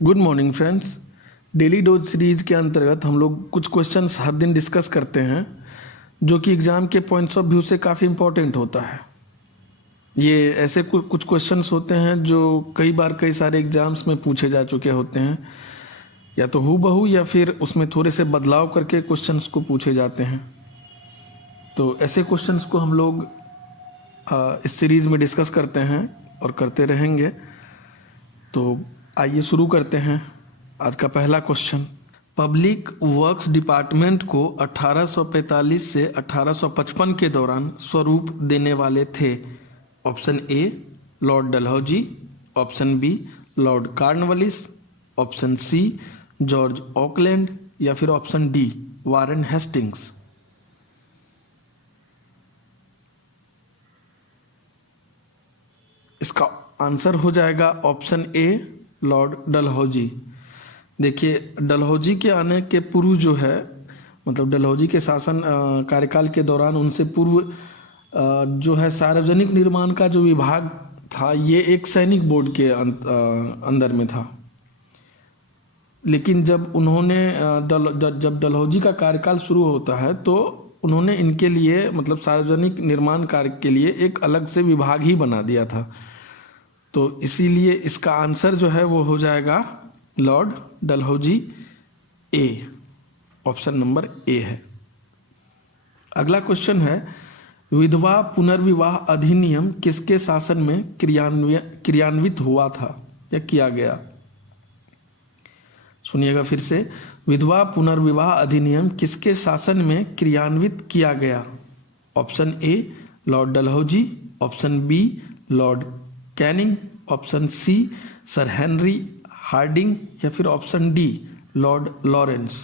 Good morning friends. Daily dose series के अंतर्गत हम लोग कुछ क्वेश्चंस हर दिन डिस्कस करते हैं जो कि एग्ज़ाम के पॉइंट्स ऑफ व्यू से काफ़ी इम्पोर्टेंट होता है। ये ऐसे कुछ क्वेश्चंस होते हैं जो कई बार कई सारे एग्ज़ाम्स में पूछे जा चुके होते हैं, या तो हूबहू या फिर उसमें थोड़े से बदलाव करके क्वेश्चंस को पूछे जाते हैं। तो ऐसे क्वेश्चंस को हम लोग इस सीरीज़ में डिस्कस करते हैं और करते रहेंगे। तो आइए शुरू करते हैं। आज का पहला क्वेश्चन, पब्लिक वर्क्स डिपार्टमेंट को 1845 से 1855 के दौरान स्वरूप देने वाले थे। Option A Lord Dalhousie, option B Lord Cornwallis, option C George Auckland या फिर ऑप्शन डी वारेन हेस्टिंग्स। इसका आंसर हो जाएगा ऑप्शन ए लॉर्ड डलहौजी। देखिए, डलहौजी के आने के पूर्व जो है, मतलब डलहौजी के शासन कार्यकाल के दौरान उनसे पूर्व जो है सार्वजनिक निर्माण का जो विभाग था ये एक सैनिक बोर्ड के अंदर में था। लेकिन जब उन्होंने जब डलहौजी का कार्यकाल शुरू होता है तो उन्होंने इनके लिए, मतलब सार्वजनिक निर्माण कार्य के लिए एक अलग से विभाग ही बना दिया था। तो इसीलिए इसका आंसर जो है वो हो जाएगा Lord Dalhousie, A, option number A है। अगला क्वेश्चन है, विधवा पुनर्विवाह अधिनियम किसके शासन में क्रियान्वित हुआ था या किया गया? सुनिएगा फिर से, विधवा पुनर्विवाह अधिनियम किसके शासन में क्रियान्वित किया गया? Option A Lord Dalhousie, option B Lord Canning, option C sir Henry Hardinge या फिर ऑप्शन डी लॉर्ड लॉरेंस।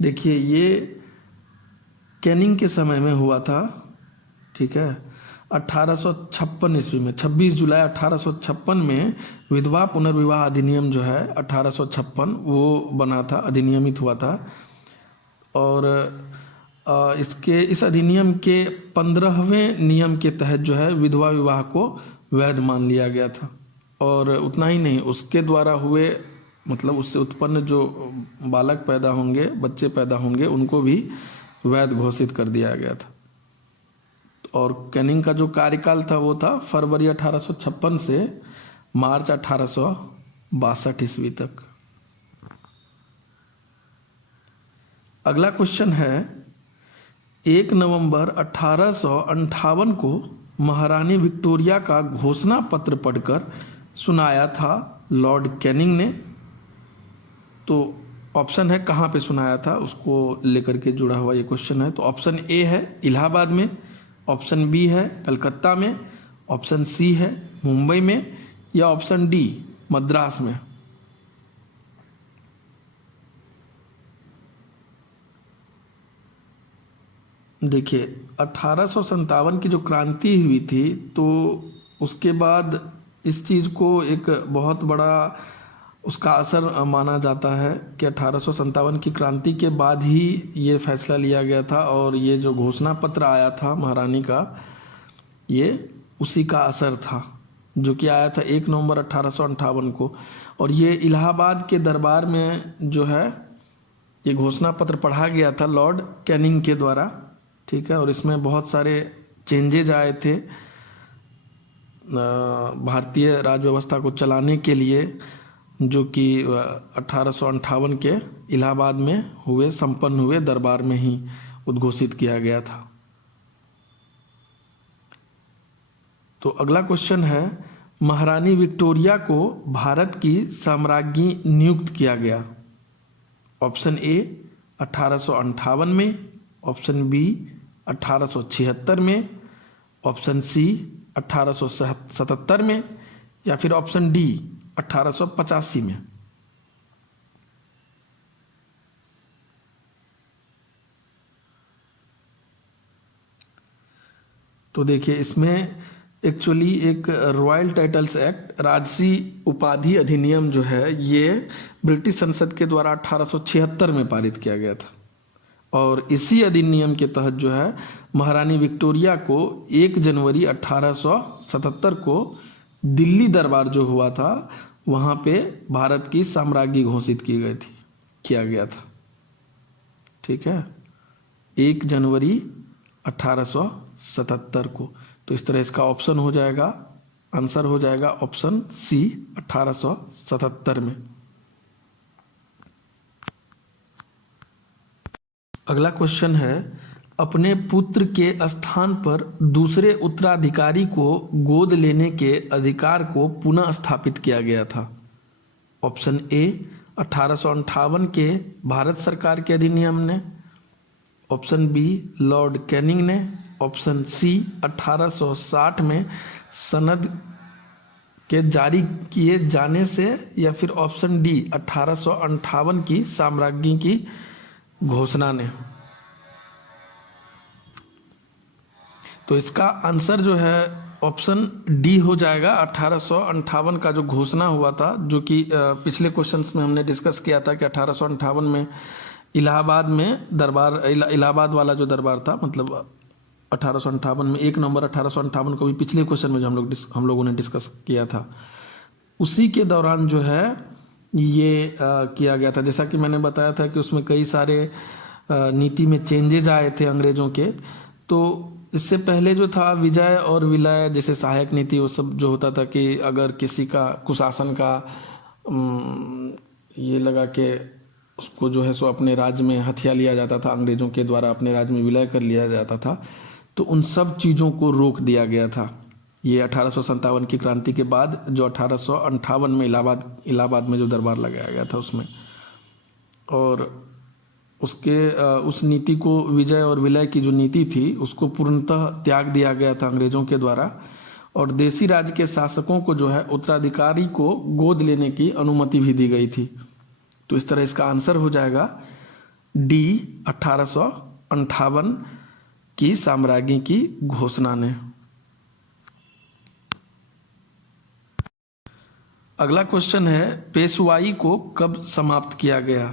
देखिए, ये कैनिंग के समय में हुआ था, ठीक है। 1856 ईस्वी में 26 जुलाई 1856 में विधवा पुनर्विवाह अधिनियम जो है 1856 वो बना था, अधिनियमित हुआ था। और इस अधिनियम के 15वें नियम के तहत जो है विधवा विवाह को वैध मान लिया गया था। और उतना ही नहीं, उसके द्वारा हुए, मतलब उससे उत्पन्न जो बालक पैदा होंगे, बच्चे पैदा होंगे, उनको भी वैध घोषित कर दिया गया था। और कैनिंग का जो कार्यकाल था वो था फरवरी 1856 से मार्च 1862 ईस्वी तक। अगला क्वेश्चन है, 1 नवंबर 1858 को महारानी विक्टोरिया का घोषणा पत्र पढ़कर सुनाया था लॉर्ड कैनिंग ने। तो ऑप्शन है कहाँ पे सुनाया था, उसको लेकर के जुड़ा हुआ ये क्वेश्चन है। तो ऑप्शन ए है इलाहाबाद में, ऑप्शन बी है कलकत्ता में, ऑप्शन सी है मुंबई में या ऑप्शन डी मद्रास में। देखिए, 1857 की जो क्रांति हुई थी तो उसके बाद इस चीज़ को एक बहुत बड़ा उसका असर माना जाता है कि 1857 की क्रांति के बाद ही ये फैसला लिया गया था। और ये जो घोषणा पत्र आया था महारानी का, ये उसी का असर था, जो कि आया था 1 नवंबर 1858 को। और ये इलाहाबाद के दरबार में जो है ये घोषणा पत्र पढ़ा गया था लॉर्ड कैनिंग के द्वारा, ठीक है। और इसमें बहुत सारे चेंजेज आए थे भारतीय राज व्यवस्था को चलाने के लिए, जो कि 1858 के इलाहाबाद में हुए, संपन्न हुए दरबार में ही उद्घोषित किया गया था। तो अगला क्वेश्चन है, महारानी विक्टोरिया को भारत की साम्राज्ञी नियुक्त किया गया। ऑप्शन ए 1858 में, ऑप्शन बी 1876 में, ऑप्शन सी 1877 में या फिर ऑप्शन डी 1885 में। तो देखिए, इसमें एक्चुअली एक रॉयल टाइटल्स एक्ट, राजसी उपाधि अधिनियम जो है, ये ब्रिटिश संसद के द्वारा 1876 में पारित किया गया था। और इसी अधिनियम के तहत जो है महारानी विक्टोरिया को 1 जनवरी 1877 को दिल्ली दरबार जो हुआ था वहाँ पे भारत की साम्राज्ञी घोषित की गई थी, किया गया था। ठीक है, 1 जनवरी 1877 को। तो इस तरह इसका ऑप्शन हो जाएगा, आंसर हो जाएगा ऑप्शन सी 1877 में। अगला क्वेश्चन है, अपने पुत्र के स्थान पर दूसरे उत्तराधिकारी को गोद लेने के अधिकार को पुनः स्थापित किया गया था। ऑप्शन ए 1858 के भारत सरकार के अधिनियम ने, ऑप्शन बी लॉर्ड कैनिंग ने, ऑप्शन सी 1860 में सनद के जारी किए जाने से, या फिर ऑप्शन डी 1858 की साम्राज्ञी की घोषणा ने। तो इसका आंसर जो है ऑप्शन डी हो जाएगा। 1858 का जो घोषणा हुआ था, जो कि पिछले क्वेश्चंस में हमने डिस्कस किया था कि 1858 में इलाहाबाद में दरबार, इलाहाबाद वाला जो दरबार था, मतलब 1858 में 1 नवंबर 1858 को भी पिछले क्वेश्चन में जो हम लोगों ने डिस्कस किया था, उसी के दौरान जो है ये किया गया था। जैसा कि मैंने बताया था कि उसमें कई सारे नीति में चेंजेज आए थे अंग्रेजों के। तो इससे पहले जो था विजय और विलय जैसे सहायक नीति, वो सब जो होता था कि अगर किसी का कुशासन का ये लगा के उसको जो है सो अपने राज्य में हथिया लिया जाता था, अंग्रेजों के द्वारा अपने राज्य में विलय कर लिया जाता था, तो उन सब चीज़ों को रोक दिया गया था। ये 1857 की क्रांति के बाद जो 1858 में इलाहाबाद में जो दरबार लगाया गया था उसमें, और उस नीति को, विजय और विलय की जो नीति थी उसको पूर्णतः त्याग दिया गया था अंग्रेजों के द्वारा, और देसी राज के शासकों को जो है उत्तराधिकारी को गोद लेने की अनुमति भी दी गई थी। तो इस तरह इसका आंसर हो जाएगा डी 1858 की साम्राज्ञी की घोषणा ने। अगला क्वेश्चन है, पेशवाई को कब समाप्त किया गया?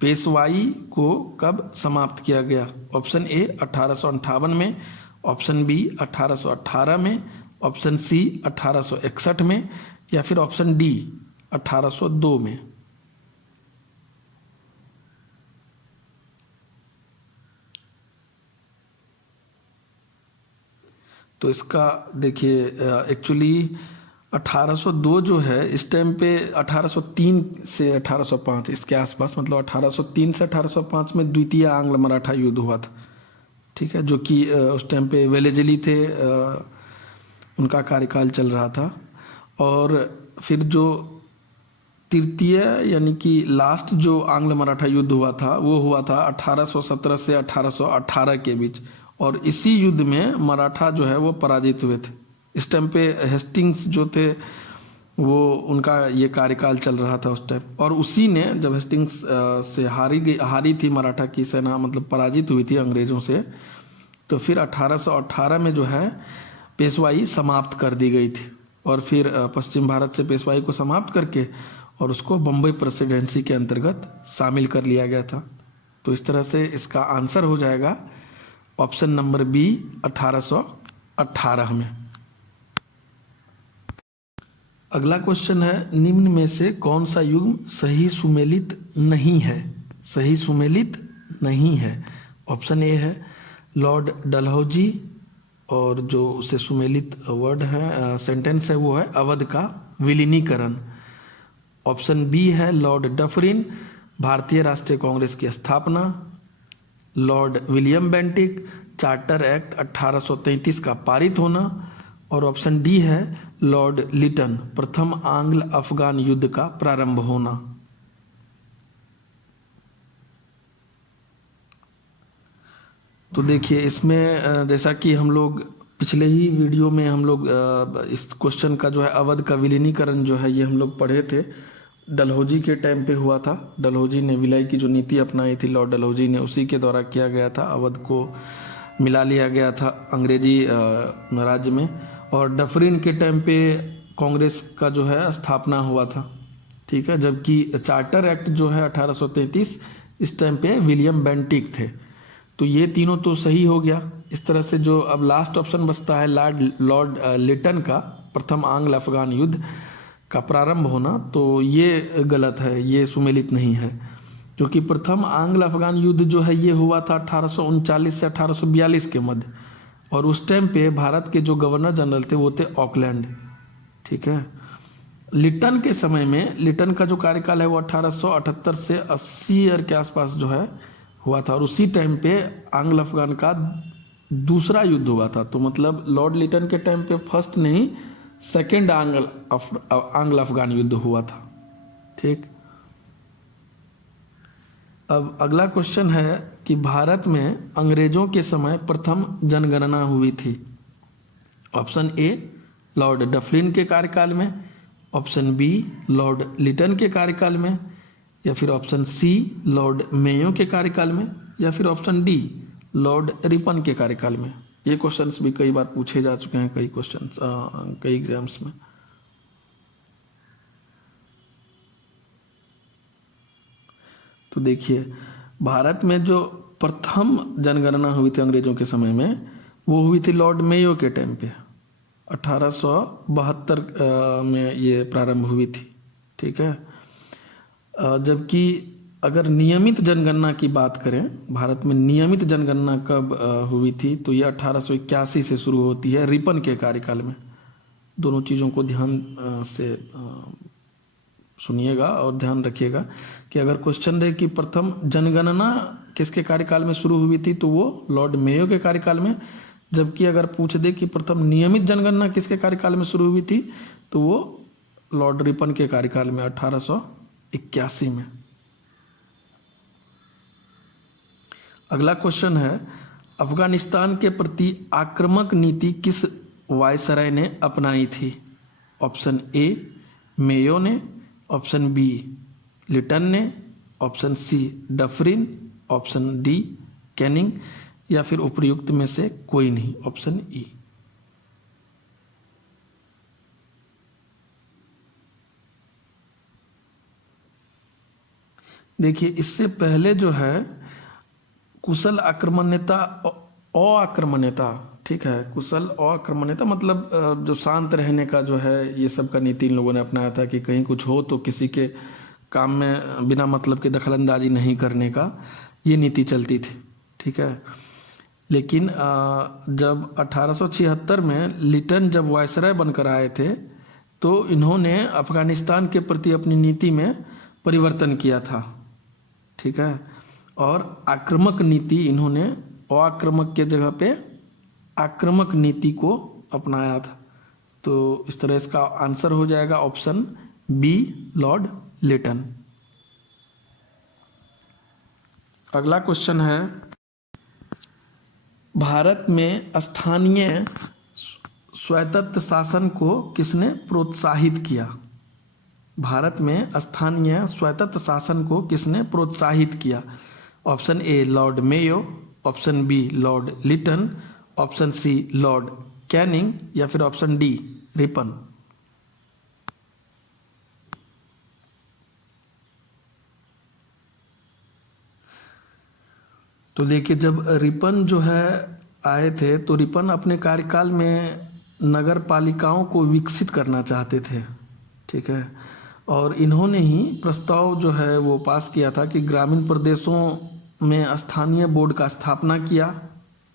पेशवाई को कब समाप्त किया गया? ऑप्शन ए 1858 में, ऑप्शन बी 1818 में, ऑप्शन सी 1861 में, या फिर ऑप्शन डी 1802 में। तो इसका देखिए एक्चुअली 1802 जो है इस टाइम पे 1803 से 1805 इसके आसपास, मतलब 1803 से 1805 में द्वितीय आंग्ल मराठा युद्ध हुआ था। ठीक है, जो कि उस टाइम पे वेलेजली थे, उनका कार्यकाल चल रहा था। और फिर जो तृतीय यानी कि लास्ट जो आंग्ल मराठा युद्ध हुआ था वो हुआ था 1817 से 1818 के बीच, और इसी युद्ध में मराठा जो है वो पराजित हुए थे। इस टाइम पे हेस्टिंग्स जो थे वो उनका ये कार्यकाल चल रहा था उस टाइम, और उसी ने जब हेस्टिंग्स से हारी थी मराठा की सेना, मतलब पराजित हुई थी अंग्रेज़ों से, तो फिर 1818 में जो है पेशवाई समाप्त कर दी गई थी, और फिर पश्चिम भारत से पेशवाई को समाप्त करके और उसको बम्बई प्रेसिडेंसी के अंतर्गत शामिल कर लिया गया था। तो इस तरह से इसका आंसर हो जाएगा ऑप्शन नंबर बी 1818 में। अगला क्वेश्चन है, निम्न में से कौन सा युग्म सही सुमेलित नहीं है? सही सुमेलित नहीं है। ऑप्शन ए है लॉर्ड डलहौजी, और जो उसे सुमेलित वर्ड है, सेंटेंस है, वो है अवध का विलीनीकरण। ऑप्शन बी है लॉर्ड डफरिन, भारतीय राष्ट्रीय कांग्रेस की स्थापना। Lord William Bentinck, charter act 1833 का पारित होना। और ऑप्शन डी है लॉर्ड लिटन, प्रथम आंग्ल अफगान युद्ध का प्रारंभ होना। तो देखिए इसमें जैसा कि हम लोग पिछले ही वीडियो में हम लोग इस क्वेश्चन का जो है अवध का विलीनीकरण जो है ये हम लोग पढ़े थे, डलहौजी के टाइम पे हुआ था। डलहौजी ने विलय की जो नीति अपनाई थी लॉर्ड डलहौजी ने, उसी के द्वारा किया गया था। अवध को मिला लिया गया था अंग्रेजी राज्य में, और डफरिन के टाइम पे कांग्रेस का जो है स्थापना हुआ था। ठीक है, जबकि चार्टर एक्ट जो है 1833 इस टाइम पे विलियम बेंटिक थे। तो ये तीनों तो सही हो गया। इस तरह से जो अब लास्ट ऑप्शन बचता है लॉर्ड लिटन का प्रथम आंग्ल अफगान युद्ध का प्रारंभ होना, तो ये गलत है, ये सुमेलित नहीं है, क्योंकि प्रथम आंग्ल अफगान युद्ध जो है ये हुआ था 1839 से 1842 के मध्य, और उस टाइम पे भारत के जो गवर्नर जनरल थे वो थे ऑकलैंड। ठीक है। लिटन के समय में, लिटन का जो कार्यकाल है वो 1878 से 80 ईयर के आसपास जो है हुआ था, और उसी टाइम पे आंग्ल अफगान का दूसरा युद्ध हुआ था। तो मतलब लॉर्ड लिटन के टाइम पे फर्स्ट नहीं, सेकेंड आंग्ल अफगान युद्ध हुआ था। ठीक। अब अगला क्वेश्चन है कि भारत में अंग्रेजों के समय प्रथम जनगणना हुई थी। ऑप्शन ए लॉर्ड डफलिन के कार्यकाल में, ऑप्शन बी लॉर्ड लिटन के कार्यकाल में, या फिर ऑप्शन सी लॉर्ड मेयो के कार्यकाल में, या फिर ऑप्शन डी लॉर्ड रिपन के कार्यकाल में। ये क्वेश्चंस भी कई बार पूछे जा चुके हैं, कई क्वेश्चंस कई एग्जाम्स में। तो देखिए, भारत में जो प्रथम जनगणना हुई थी अंग्रेजों के समय में, वो हुई थी लॉर्ड मेयो के टाइम पे, 1872 में ये प्रारंभ हुई थी। ठीक है। जबकि अगर नियमित जनगणना की बात करें, भारत में नियमित जनगणना कब हुई थी, तो ये 1881 से शुरू होती है रिपन के कार्यकाल में। दोनों चीज़ों को ध्यान से सुनिएगा और ध्यान रखिएगा कि अगर क्वेश्चन रहे कि प्रथम जनगणना किसके कार्यकाल में शुरू हुई थी, तो वो लॉर्ड मेयो के कार्यकाल में, जबकि अगर पूछ दे कि प्रथम नियमित जनगणना किसके कार्यकाल में शुरू हुई थी, तो वो लॉर्ड रिपन के कार्यकाल में 1881 में। अगला क्वेश्चन है, अफगानिस्तान के प्रति आक्रामक नीति किस वायसराय ने अपनाई थी? ऑप्शन ए मेयो ने, ऑप्शन बी लिटन ने, option C Dufferin, option D Canning, या फिर उपयुक्त में से कोई नहीं, ऑप्शन ई। देखिए, इससे पहले जो है कुशल आक्रमण्यता, अआक्रमण्यता, ठीक है, कुशल अआक्रमण्यता मतलब जो शांत रहने का जो है, ये सब का नीति इन लोगों ने अपनाया था कि कहीं कुछ हो तो किसी के काम में बिना मतलब के दखलंदाजी नहीं करने का, ये नीति चलती थी। ठीक है। लेकिन जब 1876 में लिटन जब वायसराय बनकर आए थे, तो इन्होंने अफगानिस्तान के प्रति अपनी नीति में परिवर्तन किया था। ठीक है। और आक्रामक नीति इन्होंने अआक्रमक के जगह पे आक्रामक नीति को अपनाया था। तो इस तरह इसका आंसर हो जाएगा ऑप्शन बी लॉर्ड लिटन। अगला क्वेश्चन है, भारत में स्थानीय स्वायत्त शासन को किसने प्रोत्साहित किया? भारत में स्थानीय स्वायत्त शासन को किसने प्रोत्साहित किया? Option A Lord Mayo, option B Lord Lytton, option C Lord Canning, या फिर ऑप्शन डी रिपन। तो देखिए, जब रिपन जो है आए थे, तो रिपन अपने कार्यकाल में नगर पालिकाओं को विकसित करना चाहते थे। ठीक है। और इन्होंने ही प्रस्ताव जो है वो पास किया था कि ग्रामीण प्रदेशों में स्थानीय बोर्ड का स्थापना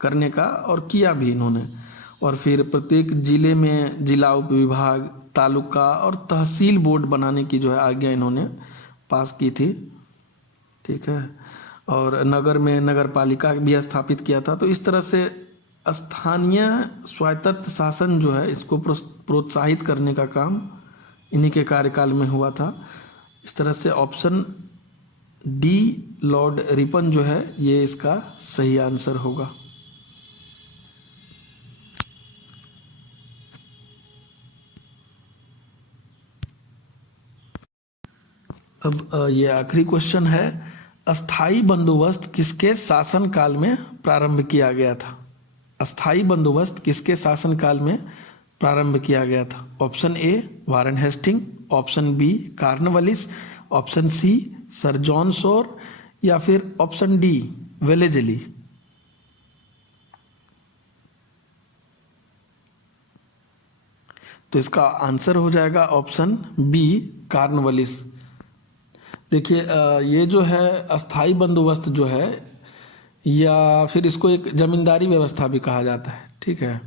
करने का, और किया भी इन्होंने। और फिर प्रत्येक जिले में जिला उप विभाग, तालुका और तहसील बोर्ड बनाने की जो है आज्ञा इन्होंने पास की थी। ठीक है। और नगर में नगर पालिका भी स्थापित किया था। तो इस तरह से स्थानीय स्वायत्त शासन जो है, इसको प्रोत्साहित करने का काम इन्हीं के कार्यकाल में हुआ था। इस तरह से ऑप्शन डी लॉर्ड रिपन जो है, ये इसका सही आंसर होगा। अब ये आखिरी क्वेश्चन है, अस्थाई बंदोबस्त किसके शासनकाल में प्रारंभ किया गया था? अस्थाई बंदोबस्त किसके शासनकाल में प्रारंभ किया गया था? Option A Warren Hasting, option B Cornwallis, option C sir John Shore, या फिर ऑप्शन डी वेलेजली। तो इसका आंसर हो जाएगा ऑप्शन बी, कार्नवालिस। देखिए ये जो है अस्थाई बंदोबस्त जो है, या फिर इसको एक जमींदारी व्यवस्था भी कहा जाता है, ठीक है।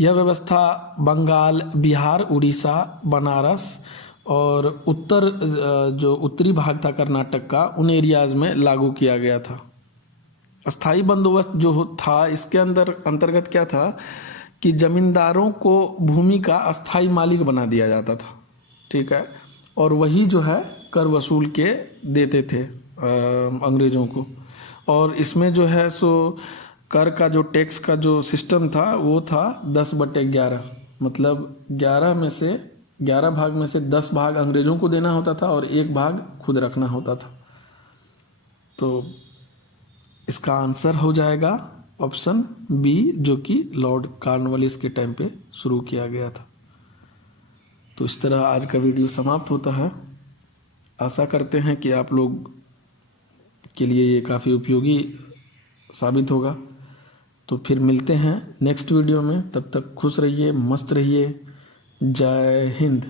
यह व्यवस्था बंगाल, बिहार, उड़ीसा, बनारस और जो उत्तरी भाग था कर्नाटक का, उन एरियाज में लागू किया गया था। अस्थाई बंदोबस्त जो था इसके अंतर्गत क्या था कि जमींदारों को भूमि का अस्थाई मालिक बना दिया जाता था, ठीक है, और वही जो है कर वसूल के देते थे अंग्रेजों को। और इसमें जो है सो कर का जो टैक्स का जो सिस्टम था वो था 10/11, मतलब 11 भाग में से 10 भाग अंग्रेजों को देना होता था और 1 भाग खुद रखना होता था। तो इसका आंसर हो जाएगा ऑप्शन बी, जो कि लॉर्ड कॉर्नवालिस के टाइम पे शुरू किया गया था। तो इस तरह आज का वीडियो समाप्त होता है। आशा करते हैं कि आप लोग के लिए ये काफ़ी उपयोगी साबित होगा। तो फिर मिलते हैं नेक्स्ट वीडियो में, तब तक खुश रहिए, मस्त रहिए। जय हिंद।